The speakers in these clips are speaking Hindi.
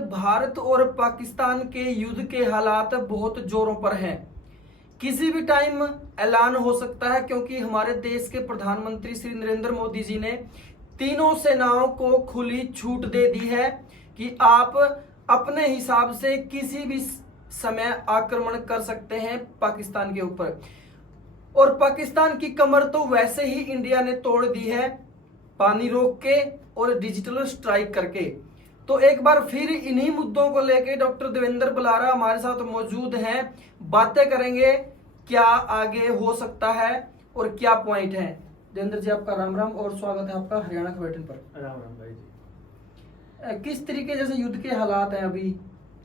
भारत और पाकिस्तान के युद्ध के हालात बहुत जोरों पर हैं। किसी भी टाइम ऐलान हो सकता है, क्योंकि हमारे देश के प्रधानमंत्री श्री नरेंद्र मोदी जी ने तीनों सेनाओं को खुली छूट दे दी है कि आप अपने हिसाब से किसी भी समय आक्रमण कर सकते हैं पाकिस्तान के ऊपर। और पाकिस्तान की कमर तो वैसे ही इंडिया ने तोड़ दी है, पानी रोक के और डिजिटल स्ट्राइक करके। तो एक बार फिर इन्हीं मुद्दों को लेकर डॉक्टर देवेंद्र बलारा हमारे साथ मौजूद हैं। बातें करेंगे क्या आगे हो सकता है और क्या पॉइंट है। देवेंद्र जी, आपका राम राम और स्वागत है आपका हरियाणा के बुलेटिन पर। राम राम भाई जी। किस तरीके जैसे युद्ध के हालात हैं अभी,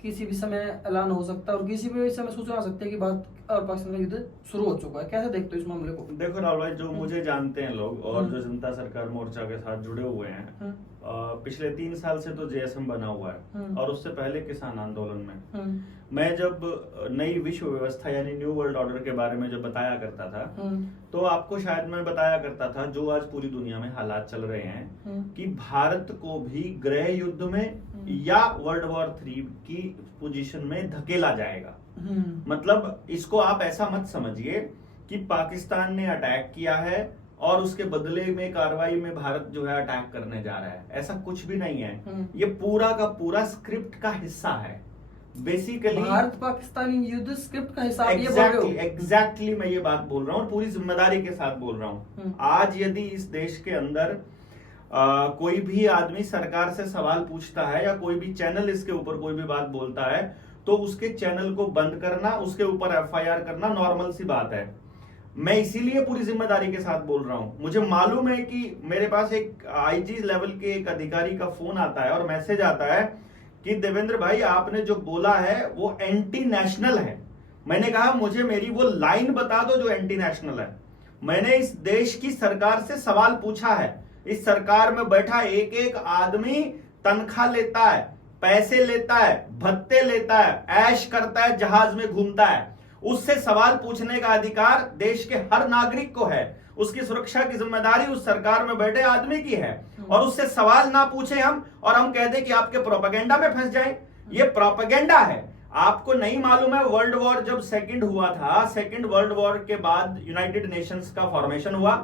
किसी भी समय ऐलान हो सकता है और किसी भी समय सूचना आ सकती है कि भारत और पाकिस्तान का युद्ध शुरू हो चुका है। कैसे देखते हो इस मामले को? देखो राहुल भाई, जो मुझे जानते हैं लोग और जो जनता सरकार मोर्चा के साथ जुड़े हुए हैं, पिछले 3 साल से तो जेएसएम बना हुआ है और उससे पहले किसान आंदोलन में मैं जब नई विश्व व्यवस्था यानी न्यू वर्ल्ड ऑर्डर के बारे में जब बताया करता था, तो आपको शायद मैं बताया करता था जो आज पूरी दुनिया में हालात चल रहे हैं कि भारत को भी गृह युद्ध में या वर्ल्ड वॉर 3 की पोजीशन में धकेला जाएगा। मतलब इसको आप ऐसा मत समझिए कि पाकिस्तान ने अटैक किया है और उसके बदले में कार्रवाई में भारत जो है अटैक करने जा रहा है, ऐसा कुछ भी नहीं है। ये पूरा का पूरा स्क्रिप्ट का हिस्सा है। बेसिकली भारत पाकिस्तान युद्ध स्क्रिप्ट का हिस्सा। एग्जैक्टली मैं ये बात बोल रहा हूँ, पूरी जिम्मेदारी के साथ बोल रहा हूँ। आज यदि इस देश के अंदर कोई भी आदमी सरकार से सवाल पूछता है या कोई भी चैनल इसके ऊपर कोई भी बात बोलता है, तो उसके चैनल को बंद करना, उसके ऊपर एफआईआर करना नॉर्मल सी बात है। मैं इसीलिए पूरी जिम्मेदारी के साथ बोल रहा हूं। मुझे मालूम है कि मेरे पास एक आईजी लेवल के एक अधिकारी का फोन आता है और मैसेज आता है कि देवेंद्र भाई आपने जो बोला है वो एंटी नेशनल है। मैंने कहा मुझे मेरी वो लाइन बता दो जो एंटी नेशनल है। मैंने इस देश की सरकार से सवाल पूछा है। इस सरकार में बैठा एक एक आदमी तनख्वाह लेता है, पैसे लेता है, भत्ते लेता है, ऐश करता है, जहाज में घूमता है। उससे सवाल पूछने का अधिकार देश के हर नागरिक को है। उसकी सुरक्षा की जिम्मेदारी उस सरकार में बैठे आदमी की है। और उससे सवाल ना पूछे हम और हम कहते कि आपके प्रोपेगेंडा में फंस जाए, ये प्रोपेगेंडा है। आपको नहीं मालूम है, वर्ल्ड वॉर जब सेकंड हुआ था, सेकंड वर्ल्ड वॉर के बाद यूनाइटेड नेशंस का फॉर्मेशन हुआ।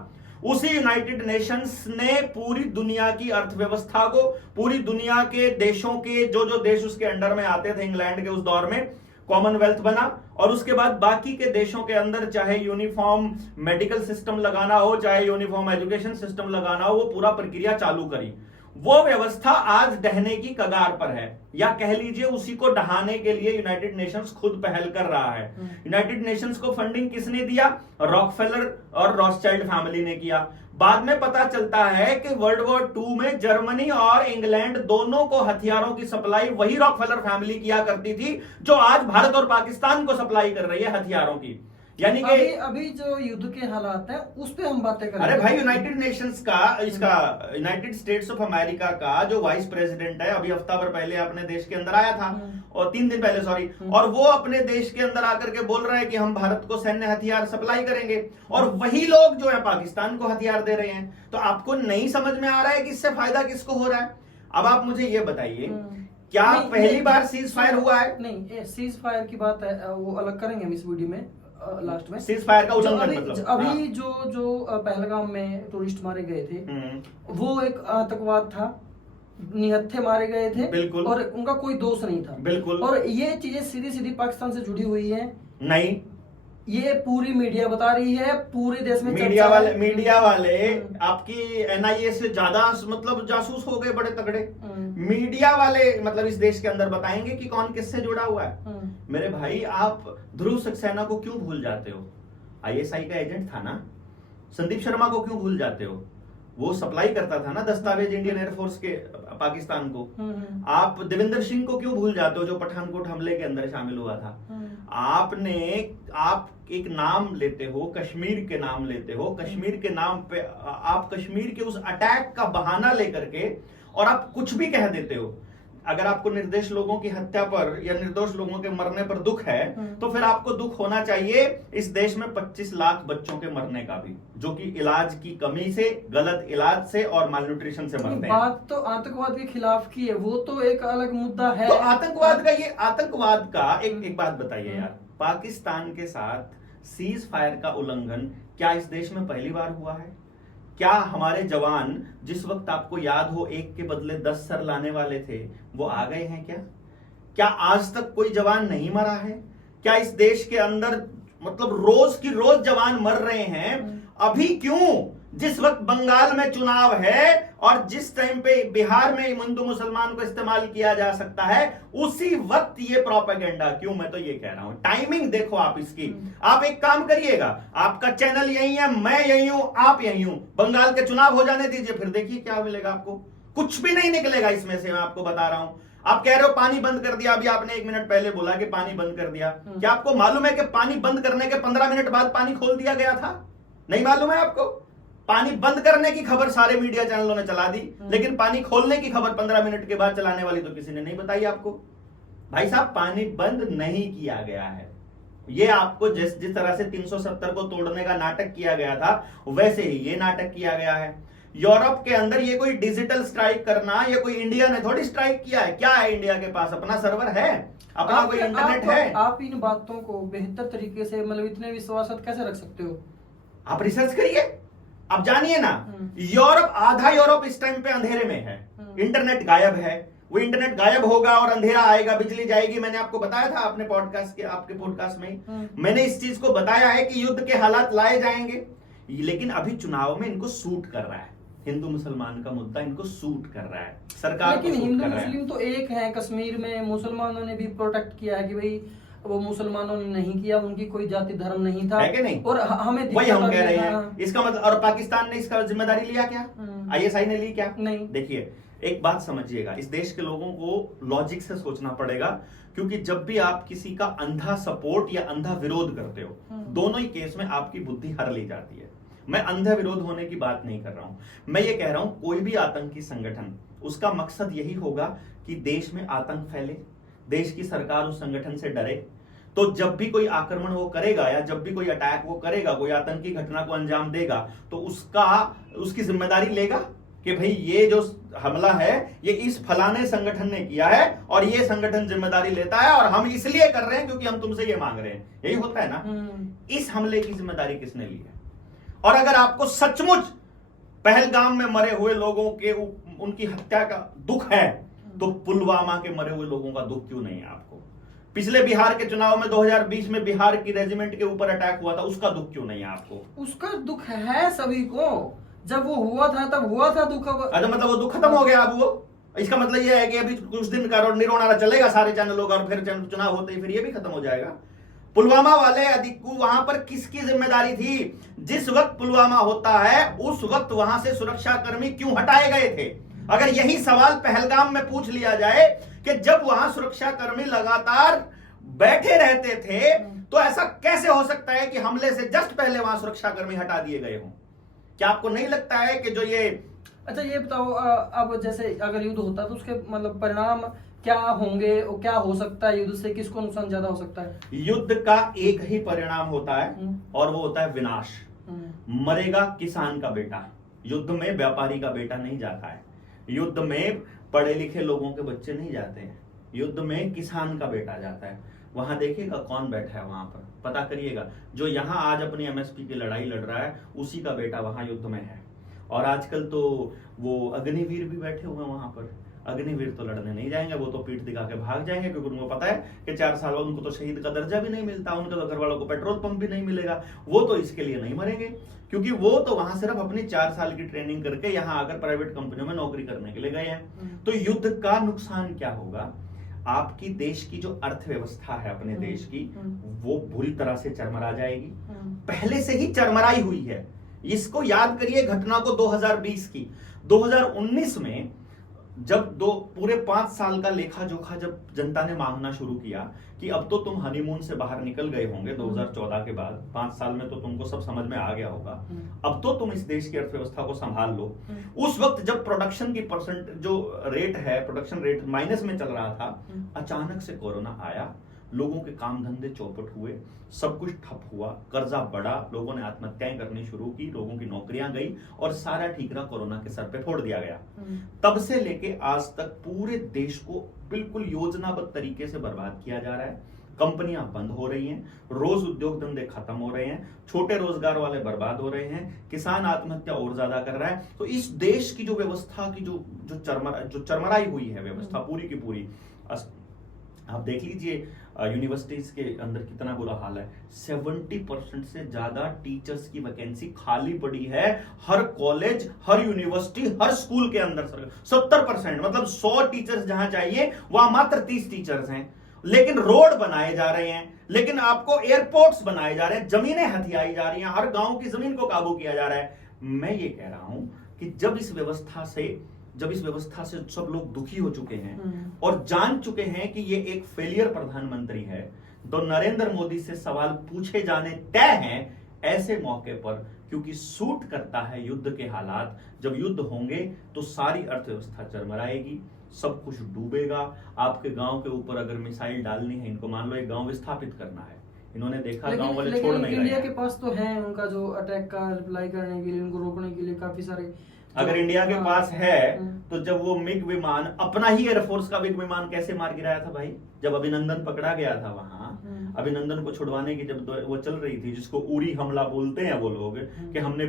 उसी यूनाइटेड नेशंस ने पूरी दुनिया की अर्थव्यवस्था को, पूरी दुनिया के देशों के जो देश उसके अंडर में आते थे इंग्लैंड के उस दौर में, कॉमनवेल्थ बना। और उसके बाद बाकी के देशों के अंदर चाहे यूनिफॉर्म मेडिकल सिस्टम लगाना हो, चाहे यूनिफॉर्म एजुकेशन सिस्टम लगाना हो, वो पूरा प्रक्रिया चालू करी। वो व्यवस्था आज डहने की कगार पर है, या कह लीजिए उसी को डहाने के लिए यूनाइटेड नेशंस खुद पहल कर रहा है। यूनाइटेड नेशंस को फंडिंग किसने दिया? रॉकफेलर और रॉथस्चाइल्ड फैमिली ने किया। बाद में पता चलता है कि वर्ल्ड वॉर 2 में जर्मनी और इंग्लैंड दोनों को हथियारों की सप्लाई वही रॉकफेलर फैमिली किया करती थी जो आज भारत और पाकिस्तान को सप्लाई कर रही है हथियारों की। यानी कि अभी जो युद्ध के हालात हैं उस पे हम बातें करें। अरे भाई, यूनाइटेड नेशंस का, इसका यूनाइटेड स्टेट्स ऑफ अमेरिका का जो वाइस प्रेसिडेंट है, अभी हफ्ता भर पहले अपने देश के अंदर आया था, और 3 दिन पहले सॉरी, और वो अपने देश के अंदर आकर के बोल रहा है कि हम भारत को सैन्य हथियार सप्लाई करेंगे, और वही लोग जो है पाकिस्तान को हथियार दे रहे हैं। तो आपको नहीं समझ में आ रहा है कि इससे फायदा किसको हो रहा है? अब आप मुझे ये बताइए, क्या पहली बार सीज फायर हुआ है? नहीं, सीज फायर की बात है वो अलग करेंगे हम इस वीडियो में लास्ट में। सीज फायर का उल्लंघन मतलब अभी जो पहलगाम में टूरिस्ट मारे गए थे, वो एक आतंकवाद था, निहत्थे मारे गए थे। बिल्कुल। और उनका कोई दोष नहीं था। बिल्कुल। और ये चीजें सीधी सीधी पाकिस्तान से जुड़ी हुई है। नहीं, ये पूरी मीडिया बता रही है, पूरे देश में मीडिया वाले आपकी एनआईए से ज्यादा मतलब जासूस हो गए, बड़े तगड़े। मीडिया वाले मतलब इस देश के अंदर बताएंगे कि कौन किससे जुड़ा हुआ है। मेरे भाई, आप ध्रुव सक्सेना को क्यों भूल जाते हो? आईएसआई का एजेंट था ना। संदीप शर्मा को क्यों भूल जाते हो? वो सप्लाई करता था ना दस्तावेज इंडियन एयरफोर्स के पाकिस्तान को। आप देवेंद्र सिंह को क्यों भूल जाते हो जो पठानकोट हमले के अंदर शामिल हुआ था? आप एक नाम लेते हो, कश्मीर के नाम लेते हो, कश्मीर के नाम पे आप कश्मीर के उस अटैक का बहाना लेकर के और आप कुछ भी कह देते हो। अगर आपको निर्दोष लोगों की हत्या पर या निर्दोष लोगों के मरने पर दुख है, तो फिर आपको दुख होना चाहिए इस देश में 25 लाख बच्चों के मरने का भी, जो कि इलाज की कमी से, गलत इलाज से और मालन्यूट्रिशन से मरते हैं। बात तो आतंकवाद के खिलाफ की है, वो तो एक अलग मुद्दा है। तो आतंकवाद का एक बात बताइए यार, पाकिस्तान के साथ सीज फायर का उल्लंघन क्या इस देश में पहली बार हुआ है? क्या हमारे जवान जिस वक्त आपको याद हो 1 के बदले 10 सर लाने वाले थे, वो आ गए हैं क्या? क्या आज तक कोई जवान नहीं मरा है? क्या इस देश के अंदर मतलब रोज की रोज जवान मर रहे हैं? अभी क्यों? जिस वक्त बंगाल में चुनाव है और जिस टाइम पे बिहार में हिंदू मुसलमान को इस्तेमाल किया जा सकता है, उसी वक्त ये प्रोपेगेंडा क्यों? मैं तो ये कह रहा हूं, टाइमिंग देखो आप इसकी। आप एक काम करिएगा, आपका चैनल यही है, मैं यही हूं, आप यही हूं, बंगाल के चुनाव हो जाने दीजिए, फिर देखिए क्या मिलेगा आपको। कुछ भी नहीं निकलेगा इसमें से, मैं आपको बता रहा हूं। आप कह रहे हो पानी बंद कर दिया, अभी आपने 1 मिनट पहले बोला कि पानी बंद कर दिया। क्या आपको मालूम है कि पानी बंद करने के 15 मिनट बाद पानी खोल दिया गया था? नहीं मालूम है आपको? पानी बंद करने की खबर सारे मीडिया चैनलों ने चला दी, लेकिन पानी खोलने की खबर 15 मिनट के बाद चलाने वाली तो किसी ने नहीं बताई आपको। भाई साहब, पानी बंद नहीं किया गया है। ये आपको जिस तरह से 370 को तोड़ने का नाटक किया गया था, वैसे ही ये नाटक किया गया है। यूरोप के अंदर ये कोई डिजिटल स्ट्राइक करना, ये कोई इंडिया ने थोड़ी स्ट्राइक किया है। क्या है इंडिया के पास? अपना सर्वर है, अपना कोई इंटरनेट है। आप इन बातों को बेहतर तरीके से, मतलब इतने विश्वास कैसे रख सकते हो? आप रिसर्च करिए, आप जानिए ना। यूरोप, आधा यूरोप इस टाइम पे अंधेरे में है, इंटरनेट गायब है। वो इंटरनेट गायब होगा और अंधेरा आएगा, बिजली जाएगी। मैंने आपको बताया था आपके पॉडकास्ट में मैंने इस चीज को बताया है कि युद्ध के हालात लाए जाएंगे। लेकिन अभी चुनाव में इनको सूट कर रहा है, हिंदू मुसलमान का मुद्दा इनको सूट कर रहा है, सरकार को सूट कर रहा है। लेकिन हिंदू मुस्लिम तो एक है। कश्मीर में मुसलमानों ने भी प्रोटेक्ट किया है कि भाई वो मुसलमानों ने नहीं किया, उनकी कोई जाति धर्म नहीं था, है कि नहीं? और हमें वही हम कह रहे हैं। इसका मतलब, और पाकिस्तान ने इसका जिम्मेदारी लिया क्या? ISI ने ली क्या? नहीं। देखिए, एक बात समझिएगा, इस देश के लोगों को लॉजिक से सोचना पड़ेगा, क्योंकि जब भी आप किसी का अंधा सपोर्ट या अंधा विरोध करते हो, दोनों ही केस में आपकी बुद्धि हर ली जाती है। मैं अंधा विरोध होने की बात नहीं कर रहा हूं, मैं ये कह रहा हूं कोई भी आतंकी संगठन, उसका मकसद यही होगा कि देश में आतंक फैले, देश की सरकार उस संगठन से डरे। तो जब भी कोई आक्रमण वो करेगा या जब भी कोई अटैक वो करेगा, कोई आतंकी घटना को अंजाम देगा, तो उसकी जिम्मेदारी लेगा कि भाई ये जो हमला है ये इस फलाने संगठन ने किया है और ये संगठन जिम्मेदारी लेता है और हम इसलिए कर रहे हैं क्योंकि हम तुमसे ये मांग रहे हैं। यही होता है ना। इस हमले की जिम्मेदारी किसने ली है? और अगर आपको सचमुच पहलगाम में मरे हुए लोगों के उनकी हत्या का दुख है, तो पुलवामा के मरे हुए लोगों का दुख क्यों नहीं है आपको? पिछले बिहार के चुनाव में 2020 में बिहार की रेजिमेंट के ऊपर अटैक हुआ था, उसका दुख क्यों नहीं है आपको? उसका दुख है सभी को, जब वो हुआ था तब हुआ था दुख। अच्छा, मतलब वो दुख खत्म हो गया अब? वो इसका मतलब ये है कि अभी कुछ दिन का निरोनारा चलेगा सारे चैनलों का और फिर चुनाव होते ही फिर ये भी खत्म हो जाएगा? पुलवामा वाले अधिकू, वहां पर किसकी जिम्मेदारी थी? जिस वक्त पुलवामा होता है उस वक्त वहां से सुरक्षा कर्मी क्यों हटाए गए थे? अगर यही सवाल पहलगाम में पूछ लिया जाए कि जब वहां सुरक्षा कर्मी लगातार बैठे रहते थे, तो ऐसा कैसे हो सकता है कि हमले से जस्ट पहले वहां सुरक्षा कर्मी हटा दिए गए हों? क्या आपको नहीं लगता है कि जो ये, अच्छा ये बताओ, अब जैसे अगर युद्ध होता तो उसके मतलब परिणाम क्या होंगे और क्या हो सकता है? युद्ध से किसको नुकसान ज्यादा हो सकता है? युद्ध का एक ही परिणाम होता है और वो होता है विनाश। मरेगा किसान का बेटा, युद्ध में व्यापारी का बेटा नहीं जाता है, युद्ध में पढ़े लिखे लोगों के बच्चे नहीं जाते हैं, युद्ध में किसान का बेटा जाता है। वहां देखिएगा कौन बैठा है, वहां पर पता करिएगा, जो यहां आज अपनी MSP की लड़ाई लड़ रहा है उसी का बेटा वहां युद्ध में है। और आजकल तो वो अग्निवीर भी बैठे हुए हैं वहां पर। अग्निवीर तो लड़ने नहीं जाएंगे, वो तो पीठ दिखा के भाग जाएंगे, क्योंकि उनको पता है कि 4 साल बाद उनको तो शहीद का दर्जा भी नहीं मिलता, उनके तो घर वालों को पेट्रोल पंप भी नहीं मिलेगा। वो तो इसके लिए नहीं मरेंगे, क्योंकि वो तो वहां सिर्फ अपनी 4 साल की ट्रेनिंग करके यहाँ आकर प्राइवेट कंपनियों में नौकरी करने के लिए गए हैं। तो युद्ध का नुकसान क्या होगा? आपकी देश की जो अर्थव्यवस्था है अपने देश की, वो बुरी तरह से चरमरा जाएगी, पहले से ही चरमराई हुई है। इसको याद करिए घटना को 2020 की। 2019 में जब पूरे 5 साल का लेखा जोखा जब जनता ने मांगना शुरू किया कि अब तो तुम हनीमून से बाहर निकल गए होंगे 2014 के बाद, 5 साल में तो तुमको सब समझ में आ गया होगा, अब तो तुम इस देश की अर्थव्यवस्था को संभाल लो। उस वक्त जब प्रोडक्शन की परसेंट जो रेट है, प्रोडक्शन रेट माइनस में चल रहा था, अचानक से कोरोना आया, लोगों के काम धंधे चौपट हुए, सब कुछ ठप हुआ, कर्जा बढ़ा, लोगों ने आत्महत्याएं करनी शुरू की, लोगों की नौकरियां गई और सारा ठीकरा कोरोना के सर पे फोड़ दिया गया। तब से लेके आज तक पूरे देश को बिल्कुल योजनाबद्ध तरीके से बर्बाद किया जा रहा है। कंपनियां बंद हो रही हैं, रोज उद्योग धंधे खत्म हो रहे हैं, छोटे रोजगार वाले बर्बाद हो रहे हैं, किसान आत्महत्या और ज्यादा कर रहा है। तो इस देश की जो व्यवस्था की जो चरमराई हुई है व्यवस्था पूरी की पूरी, आप देख लीजिए यूनिवर्सिटीज के अंदर कितना बुरा हाल है। 70% से ज्यादा टीचर्स की वैकेंसी खाली पड़ी है, हर कॉलेज, हर यूनिवर्सिटी, हर स्कूल के अंदर। 70% मतलब 100 टीचर्स जहां चाहिए वहां मात्र 30 टीचर्स हैं। लेकिन रोड बनाए जा रहे हैं, लेकिन आपको एयरपोर्ट्स बनाए जा रहे हैं, जमीनें हथियाई जा रही हैं, हर गांव की जमीन को काबू किया जा रहा है। मैं ये कह रहा हूं कि जब इस व्यवस्था से सब लोग दुखी हो चुके हैं और जान चुके हैं कि ये एक फेलियर प्रधानमंत्री है, तो नरेंद्र मोदी से सवाल पूछे जाने तय हैं। ऐसे मौके पर, क्योंकि सूट करता है युद्ध के हालात, जब युद्ध होंगे तो सारी अर्थव्यवस्था चरमराएगी, सब कुछ डूबेगा। आपके गांव के ऊपर अगर मिसाइल डालनी है, इनको मान लो एक गांव विस्थापित करना है, इन्होंने देखा गांव वाले छोड़ नहीं रहे। इंडिया के पास तो है उनका जो अटैक का रिप्लाई करने के लिए, उनको रोकने के लिए काफी सारे। अगर इंडिया के पास है तो जब वो मिग विमान, अपना ही एयरफोर्स का मिग विमान कैसे मार गिराया था भाई, जब अभिनंदन पकड़ा गया था वहां, अभिनंदन को छुड़वाने की जब वो चल रही थी, जिसको उरी हमला बोलते हैं वो लोग, कि हमने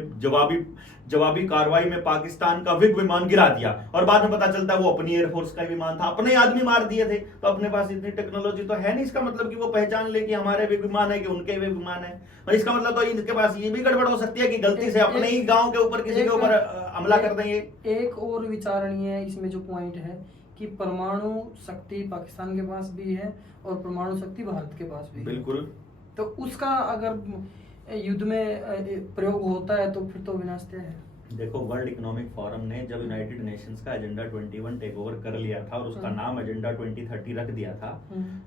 जवाबी कार्रवाई में पाकिस्तान का मिग विमान गिरा दिया, और बाद में पता चलता है वो अपनी एयरफोर्स का विमान था, अपने आदमी मार दिए थे। तो अपने पास इतनी टेक्नोलॉजी तो है नहीं, इसका मतलब कि वो पहचान ले कि हमारे भी विमान है कि उनके भी विमान है। और इसका मतलब तो इनके पास ये भी गड़बड़ हो सकती है कि गलती से अपने ही गांव के ऊपर किसी के ऊपर हमला कर देंगे। एक और विचारणीय है इसमें जो पॉइंट है कि परमाणु शक्ति पाकिस्तान के पास भी है और परमाणु शक्ति भारत के पास भी है। बिल्कुल। तो उसका अगर युद्ध में प्रयोग होता है तो फिर तो विनाश है। देखो, वर्ल्ड इकोनॉमिक फोरम ने जब यूनाइटेड नेशंस का एजेंडा 21 टेक ओवर कर लिया था और उसका नाम एजेंडा 2030 रख दिया था,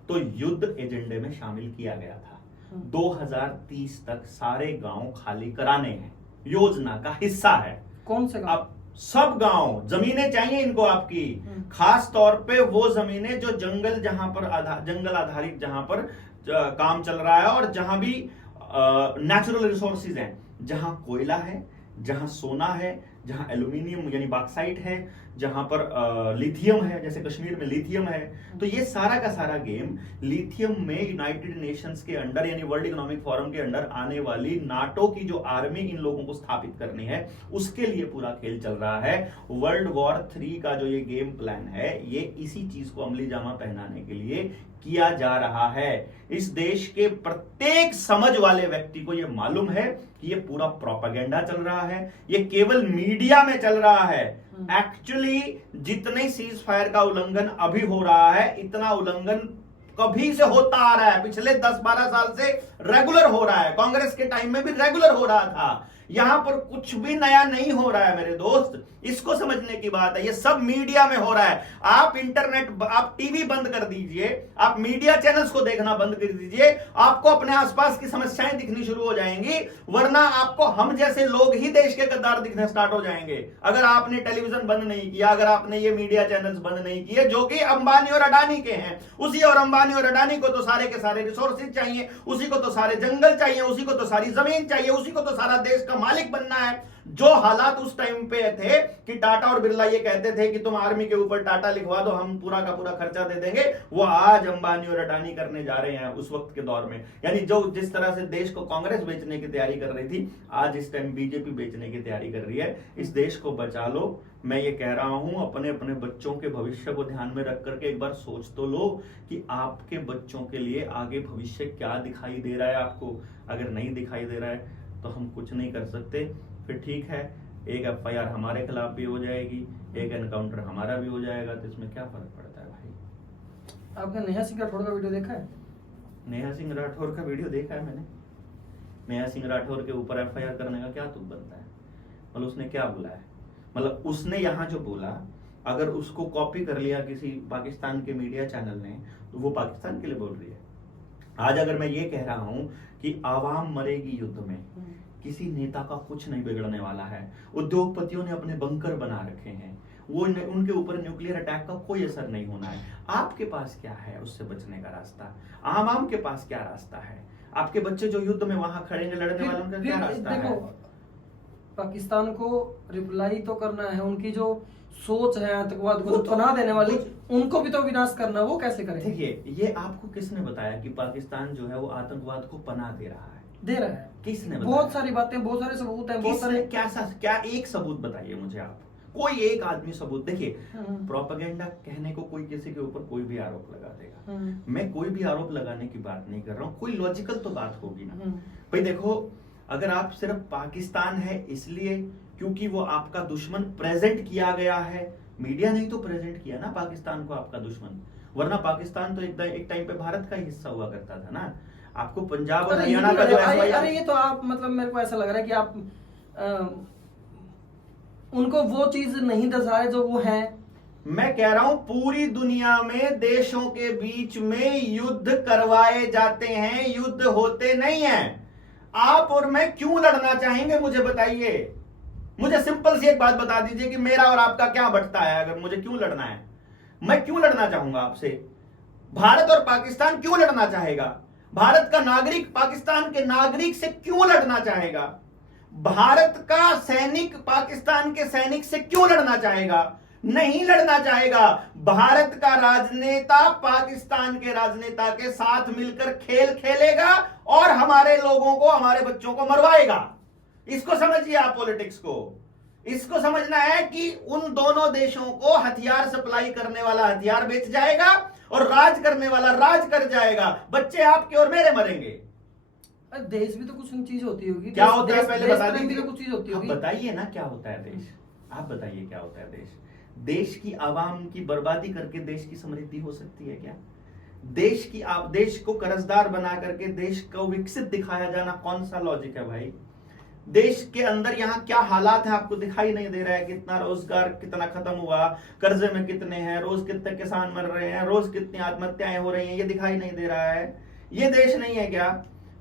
तो युद्ध एजेंडे में शामिल किया गया था। 2030 तक सारे गांव खाली कराने हैं, योजना का हिस्सा है। कौन से गांव? सब गांव, जमीनें चाहिए इनको आपकी, खास तौर पे वो जमीनें जो जंगल आधारित जहां पर काम चल रहा है और जहां भी नेचुरल रिसोर्सेज हैं, जहां कोयला है, जहां सोना है, जहां एल्यूमिनियम यानी बॉक्साइट है, जहां पर लिथियम है, जैसे कश्मीर में लिथियम है। तो ये सारा का सारा गेम लिथियम में यूनाइटेड नेशंस के अंडर यानी वर्ल्ड इकोनॉमिक फोरम के अंडर आने वाली नाटो की जो आर्मी इन लोगों को स्थापित करनी है, उसके लिए पूरा खेल चल रहा है। वर्ल्ड वॉर 3 का जो ये गेम प्लान है, ये इसी चीज को अमली जामा पहनाने के लिए किया जा रहा है। इस देश के प्रत्येक समझ वाले व्यक्ति को यह मालूम है कि यह पूरा प्रोपेगेंडा चल रहा है, यह केवल मीडिया में चल रहा है। एक्चुअली जितने सीज फायर का उल्लंघन अभी हो रहा है, इतना उल्लंघन कभी से होता आ रहा है, पिछले 10-12 साल से रेगुलर हो रहा है। कांग्रेस के टाइम में भी रेगुलर हो रहा था। यहां पर कुछ भी नया नहीं हो रहा है मेरे दोस्त, इसको समझने की बात है। ये सब मीडिया में हो रहा है। आप इंटरनेट, आप टीवी बंद कर दीजिए, आप मीडिया चैनल्स को देखना बंद कर दीजिए, आपको अपने आसपास की समस्याएं दिखनी शुरू हो जाएंगी, वरना आपको हम जैसे लोग ही देश के गद्दार दिखने स्टार्ट हो जाएंगे। अगर आपने टेलीविजन बंद नहीं किया, अगर आपने ये मीडिया चैनल्स बंद नहीं किए जो कि अंबानी और अडानी के हैं, उसी और अंबानी और अडानी को तो सारे के सारे रिसोर्सेज चाहिए, उसी को तो सारे जंगल चाहिए, उसी को तो सारी जमीन चाहिए, उसी को तो सारा देश का मालिक बनना है। जो हालात उस टाइम पे थे कि टाटा और बिरला ये कहते थे कि तुम आर्मी के ऊपर टाटा लिखवा दो, हम पूरा का पूरा खर्चा दे देंगे, वो आज अंबानी और अडानी करने जा रहे हैं उस वक्त के दौर में। यानी जो जिस तरह से देश को कांग्रेस बेचने की तैयारी कर रही थी, आज इस टाइम बीजेपी बेचने की तैयारी कर रही है। इस देश को बचा लो। मैं ये कह रहा हूं, अपने अपने बच्चों के भविष्य को ध्यान में रख करके एक बार सोच तो लो कि आपके बच्चों के लिए आगे भविष्य क्या दिखाई दे रहा है आपको। अगर नहीं दिखाई दे रहा है तो हम कुछ नहीं कर सकते। फिर ठीक है, एक FIR हमारे खिलाफ भी हो जाएगी, एक एनकाउंटर हमारा भी हो जाएगा, तो इसमें क्या फर्क पड़ता है भाई। आपने नेहा सिंह राठौर का वीडियो देखा है? नेहा सिंह राठौर का वीडियो देखा है मैंने। नेहा सिंह राठौर के ऊपर FIR करने का क्या तुक बनता है? मतलब उसने क्या बोला है? मतलब उसने यहाँ जो बोला अगर उसको कॉपी कर लिया किसी पाकिस्तान के मीडिया चैनल ने तो वो पाकिस्तान के लिए बोल रही है। आज अगर मैं ये कह रहा हूं कि आवाम मरेगी युद्ध में, किसी नेता का कुछ नहीं बिगड़ने वाला है। उद्योगपतियों ने अपने बंकर बना रखे हैं, वो उनके ऊपर न्यूक्लियर अटैक का कोई असर नहीं होना है। आपके पास क्या है उससे बचने का रास्ता? आवाम के पास क्या रास्ता है? आपके बच्चे जो युद्ध में वहां खड़ेंगे लड़ने वाले, उनका क्या रास्ता है? पाकिस्तान को रिप्लाई तो करना है, उनकी जो सोच है आतंकवाद को पनाह देने वाली, उनको भी तो विनाश करना, वो कैसे करें? देखिए, ये आपको किसने बताया कि पाकिस्तान जो है वो आतंकवाद को पनाह दे रहा है? दे रहा है। किसने बताया? बहुत सारी बातें, बहुत सारे सबूत हैं, बहुत सारे। क्या एक सबूत बताइए मुझे आप, कोई एक आदमी सबूत। देखिए, प्रोपेगेंडा कहने को कोई किसी के ऊपर कोई भी आरोप लगा देगा। मैं कोई भी आरोप लगाने की बात नहीं कर रहा हूँ, कोई लॉजिकल तो बात होगी ना भाई। देखो, अगर आप सिर्फ पाकिस्तान है इसलिए क्योंकि वो आपका दुश्मन प्रेजेंट किया गया है, मीडिया ने तो प्रेजेंट किया ना पाकिस्तान को आपका दुश्मन, वरना पाकिस्तान तो एक टाइम पे भारत का ही हिस्सा हुआ करता था ना। आपको पंजाब और हरियाणा का जो अरे ये तो आप, मतलब मेरे को ऐसा लग रहा है कि आप उनको वो चीज नहीं दर्शाए जो वो है। मैं कह रहा हूं पूरी दुनिया में देशों के बीच में युद्ध करवाए जाते हैं, युद्ध होते नहीं हैं। आप और मैं क्यों लड़ना चाहेंगे मुझे बताइए। मुझे सिंपल सी एक बात बता दीजिए कि मेरा और आपका क्या बढ़ता है अगर मुझे क्यों लड़ना है? मैं क्यों लड़ना चाहूंगा आपसे? भारत और पाकिस्तान क्यों लड़ना चाहेगा? भारत का नागरिक पाकिस्तान के नागरिक से क्यों लड़ना चाहेगा? भारत का सैनिक पाकिस्तान के सैनिक से क्यों लड़ना चाहेगा? नहीं लड़ना चाहेगा। भारत का राजनेता पाकिस्तान के राजनेता के साथ मिलकर खेल खेलेगा और हमारे लोगों को, हमारे बच्चों को मरवाएगा। इसको समझिए आप पॉलिटिक्स को। इसको समझना है कि उन दोनों देशों को हथियार सप्लाई करने वाला हथियार बेच जाएगा और राज करने वाला राज कर जाएगा। बच्चे आपके और मेरे मरेंगे। देश भी तो कुछ चीज होती होगी। क्या होता है पहले बता दीजिए। तो कुछ चीज होती होगी। बताइए ना क्या होता है देश, आप बताइए क्या होता है देश। देश की आवाम की बर्बादी करके देश की समृद्धि हो सकती है क्या? देश को कर्जदार बना करके देश को विकसित दिखाया जाना कौन सा लॉजिक है भाई? देश के अंदर यहाँ क्या हालात है आपको दिखाई नहीं दे रहा है? कितना रोजगार कितना खत्म हुआ, कर्जे में कितने हैं, रोज कितने किसान मर रहे हैं, रोज कितनी आत्महत्याएं हो रही हैं, ये दिखाई नहीं दे रहा है? ये देश नहीं है क्या?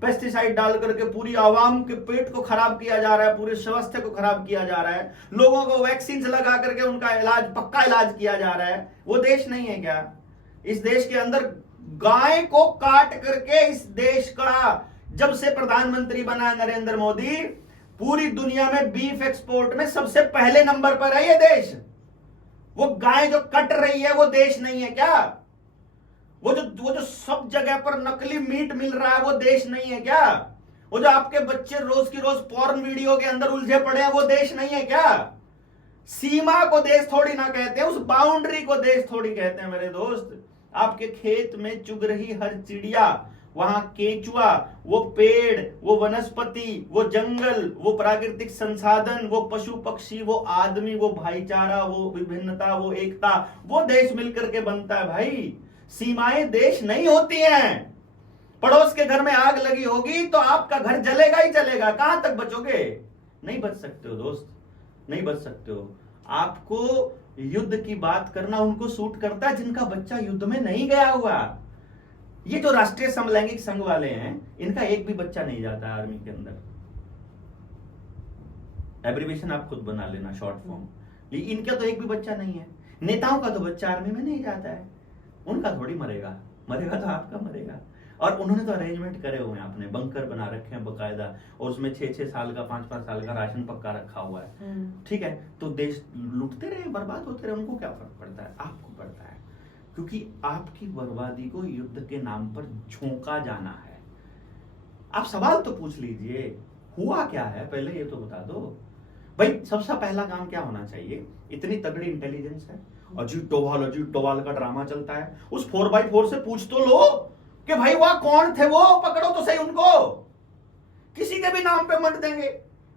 पेस्टिसाइड डाल करके पूरी आवाम के पेट को खराब किया जा रहा है, पूरे स्वास्थ्य को खराब किया जा रहा है, लोगों को वैक्सीन लगा करके उनका इलाज, पक्का इलाज किया जा रहा है। वो देश नहीं है क्या? इस देश के अंदर गाय को काट करके इस देश का, जब से प्रधानमंत्री बना है नरेंद्र मोदी, पूरी दुनिया में बीफ एक्सपोर्ट में सबसे पहले नंबर पर है ये देश। वो गाय जो कट रही है वो देश नहीं है क्या? वो जो सब जगह पर नकली मीट मिल रहा है वो देश नहीं है क्या? वो जो आपके बच्चे रोज की रोज पॉर्न वीडियो के अंदर उलझे पड़े हैं वो देश नहीं है क्या? सीमा को देश थोड़ी ना कहते हैं, उस बाउंड्री को देश थोड़ी कहते हैं मेरे दोस्त। आपके खेत में चुग रही हर चिड़िया, वहां केचुआ, वो पेड़, वो वनस्पति, वो जंगल, वो प्राकृतिक संसाधन, वो पशु पक्षी, वो आदमी, वो भाईचारा, वो विभिन्नता, वो एकता, वो देश मिलकर के बनता है भाई। सीमाएं देश नहीं होती हैं। पड़ोस के घर में आग लगी होगी तो आपका घर जलेगा ही जलेगा, कहां तक बचोगे? नहीं बच सकते हो दोस्त, नहीं बच सकते हो। आपको युद्ध की बात करना उनको सूट करता है जिनका बच्चा युद्ध में नहीं गया हुआ। ये जो राष्ट्रीय समलैंगिक संघ वाले हैं, इनका एक भी बच्चा नहीं जाता है आर्मी के अंदर। एब्रिविएशन आप खुद बना लेना, शॉर्ट फॉर्म। इनका तो एक भी बच्चा नहीं है। नेताओं का तो बच्चा आर्मी में नहीं जाता है, उनका थोड़ी मरेगा, मरेगा तो आपका मरेगा। और उन्होंने तो अरेंजमेंट करे हुए हैं, अपने बंकर बना रखे हैं बकायदा, और उसमें 6-6 साल का 5-5 साल का राशन पक्का रखा हुआ है। ठीक है, तो देश लूटते रहे, बर्बाद होते रहे, उनको क्या फर्क पड़ता है? आपको पड़ता है, क्योंकि आपकी बर्बादी को युद्ध के नाम पर झोंका जाना है। आप सवाल तो पूछ लीजिए, हुआ क्या है पहले ये तो बता दो भाई। सबसे पहला काम क्या होना चाहिए? इतनी तगड़ी इंटेलिजेंस है, अजीत डोभाल का ड्रामा चलता है, उस 4x4 से पूछ तो लो कि भाई वह कौन थे, वो पकड़ो तो सही उनको। किसी के भी नाम पे मत देंगे।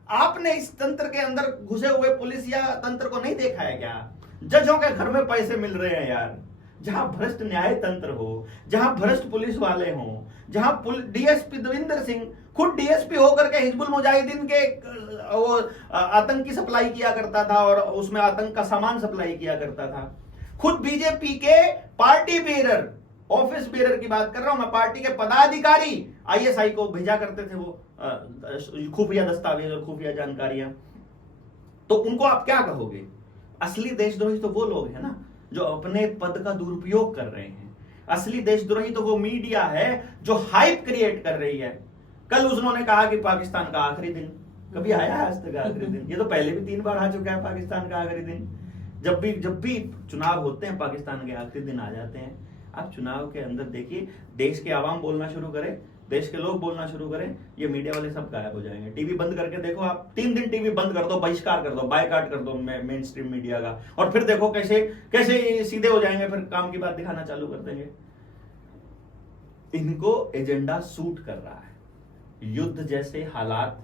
आपने इस तंत्र के अंदर घुसे हुए पुलिस या तंत्र को नहीं देखा है क्या? जजों के घर में पैसे मिल रहे हैं यार, जहां भ्रष्ट न्याय तंत्र हो, जहां भ्रष्ट पुलिस वाले हों, जहां डीएसपी देविंदर सिंह खुद डीएसपी होकर के हिजबुल मुजाहिदीन के वो आतंक की सप्लाई किया करता था और उसमें आतंक का सामान सप्लाई किया करता था। खुद बीजेपी के पार्टी बेरर, ऑफिस बेरर की बात कर रहा हूं मैं, पार्टी के पदाधिकारी आईएसआई को भेजा करते थे वो खुफिया दस्तावेज और खुफिया जानकारियां। तो उनको आप क्या कहोगे? असली देशद्रोही तो वो लोग हैं ना जो अपने पद का दुरुपयोग कर रहे हैं। असली देशद्रोही तो वो मीडिया है जो हाइप क्रिएट कर रही है। कल उन्होंने कहा कि पाकिस्तान का आखिरी दिन, कभी आया है आज तक आखिरी दिन? ये तो पहले भी 3 बार आ चुका है पाकिस्तान का आखिरी दिन। जब भी चुनाव होते हैं पाकिस्तान के आखिरी दिन आ जाते हैं। आप चुनाव के अंदर देखिए, देश के आवाम बोलना शुरू करें, देश के लोग बोलना शुरू करें, ये मीडिया वाले सब गायब हो जाएंगे। टीवी बंद करके देखो आप, 3 दिन टीवी बंद कर दो, बहिष्कार कर दो, बायकॉट कर दो मेन स्ट्रीम मीडिया का, और फिर देखो कैसे सीधे हो जाएंगे, फिर काम की बात दिखाना चालू कर देंगे। इनको एजेंडा सूट कर रहा है। युद्ध जैसे हालात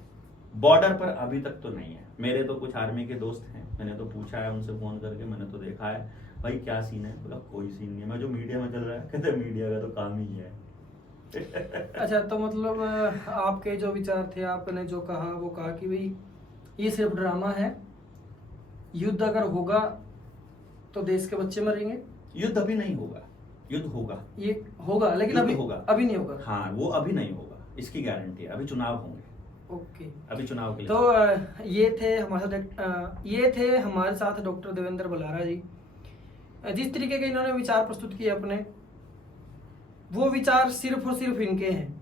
बॉर्डर पर अभी तक तो नहीं है। मेरे तो कुछ आर्मी के दोस्त हैं, मैंने तो पूछा है उनसे फोन करके, मैंने तो देखा है भाई क्या सीन है, बोला कोई सीन नहीं है। मैं जो मीडिया में चल रहा है, कहते मीडिया का तो काम ही है। अच्छा, तो मतलब आपके जो विचार थे, आपने जो कहा वो कहा कि भाई ये सिर्फ ड्रामा है, युद्ध अगर होगा तो देश के बच्चे मरेंगे। युद्ध अभी नहीं होगा, युद्ध होगा, ये होगा लेकिन अभी होगा, अभी नहीं होगा। हाँ, वो अभी नहीं होगा, इसकी गारंटी है। अभी चुनाव होंगे। ओके, अभी चुनाव के लिए तो ये थे हमारे साथ डॉक्टर देवेंद्र बलारा जी। जिस तरीके के इन्होंने विचार प्रस्तुत किए अपने, वो विचार सिर्फ और सिर्फ इनके हैं।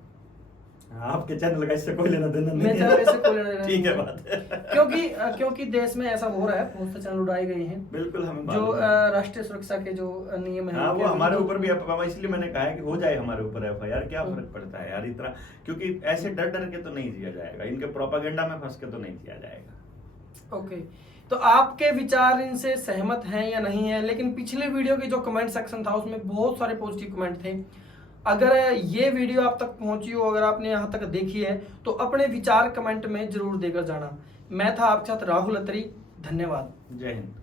आपके चैनल का इससे कोई लेना देना नहीं मैं चैनल इससे कोई लेना देना ठीक है बात है। क्योंकि देश में ऐसा हो रहा है, बहुत से चैनल उड़ाए गए हैं। बिल्कुल, हमें जो राष्ट्रीय सुरक्षा के जो नियम है, हाँ, वो हमारे ऊपर भी, इसलिए मैंने कहा है कि हो जाए हमारे ऊपर एफआईआर, क्या फर्क पड़ता है यार इतना, क्योंकि ऐसे डर के तो नहीं जिया जाएगा, इनके प्रोपेगेंडा में फंस के तो नहीं जिया जाएगा। ओके, तो आपके विचार इनसे सहमत हैं या नहीं है? लेकिन पिछले वीडियो के जो कमेंट सेक्शन था उसमें बहुत सारे पॉजिटिव कमेंट थे। अगर ये वीडियो आप तक पहुंची हो, अगर आपने यहाँ तक देखी है, तो अपने विचार कमेंट में जरूर देकर जाना। मैं था आपके साथ राहुल अत्री, धन्यवाद। जय हिंद।